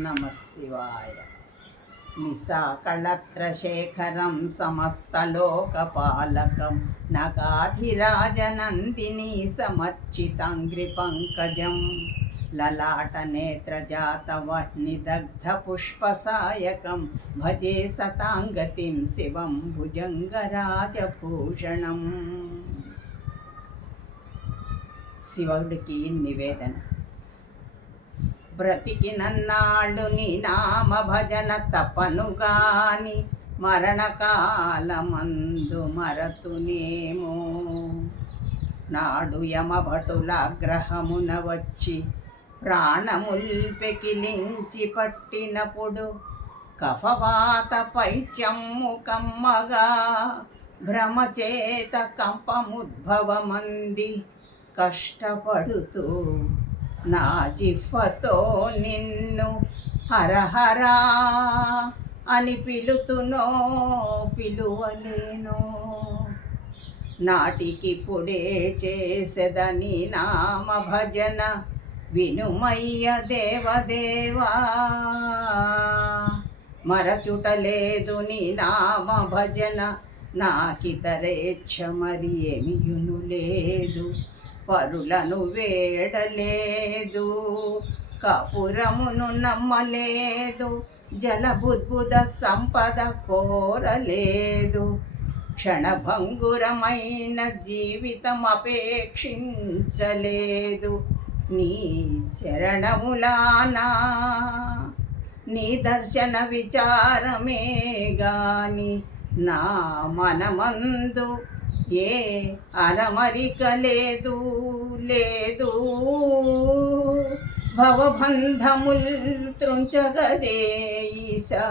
నమ శివాయ నిశాకళత్రశేఖరం సమస్తలోకపాలకం నగాధిరాజనందిని సమర్చితాంగ్రిపంకజం లలాటనేత్రజాతవహ్నిదగ్ధపుష్పసాయకం భజే సతాంగతిం శివం భుజంగరాజభూషణం శివుడికి నివేదన బ్రతికినన్నాళ్ళు నీ నామ భజన తపనుగాని మరణకాలమందు మరతునేమో. నాడు యమభటుల గ్రహమున వచ్చి ప్రాణముల్ పెకిలించి పట్టినప్పుడు కఫవాత పైత్యమ్ము కమ్మగా భ్రమచేత కంపముద్భవమంది కష్టపడుతూ నా జిఫ్ఫతో నిన్ను హరహరా అని పిలుతునో పిలువలేను. నాటికి పుడే చేసెదని నామ భజన వినుమయ్య దేవదేవా. మరచుటలేదు నీ నామ భజన నాకితరేచ్ఛ మరి ఏమియును లేదు. పరులను వేడలేదు కపురమును నమ్మలేదు జలబుద్భుద సంపద కోరలేదు. క్షణభంగురమైన జీవితం అపేక్షించలేదు. నీ చరణములానా నీ దర్శన విచారమే గాని నా మనమందు ఏ అరమరిక లేదు లేదు. భవబంధముల్ త్రుంచగదే ఈశా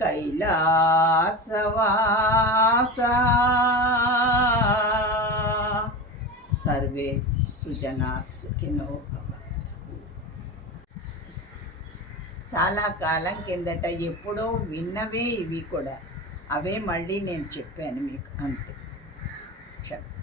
కైలాసవాస. సర్వే సుజనా సుఖినో చాలా కాలం కిందట ఎప్పుడో విన్నవే ఇవి కూడా. అవే మళ్ళీ నేను చెప్పాను మీకు అంతే. action.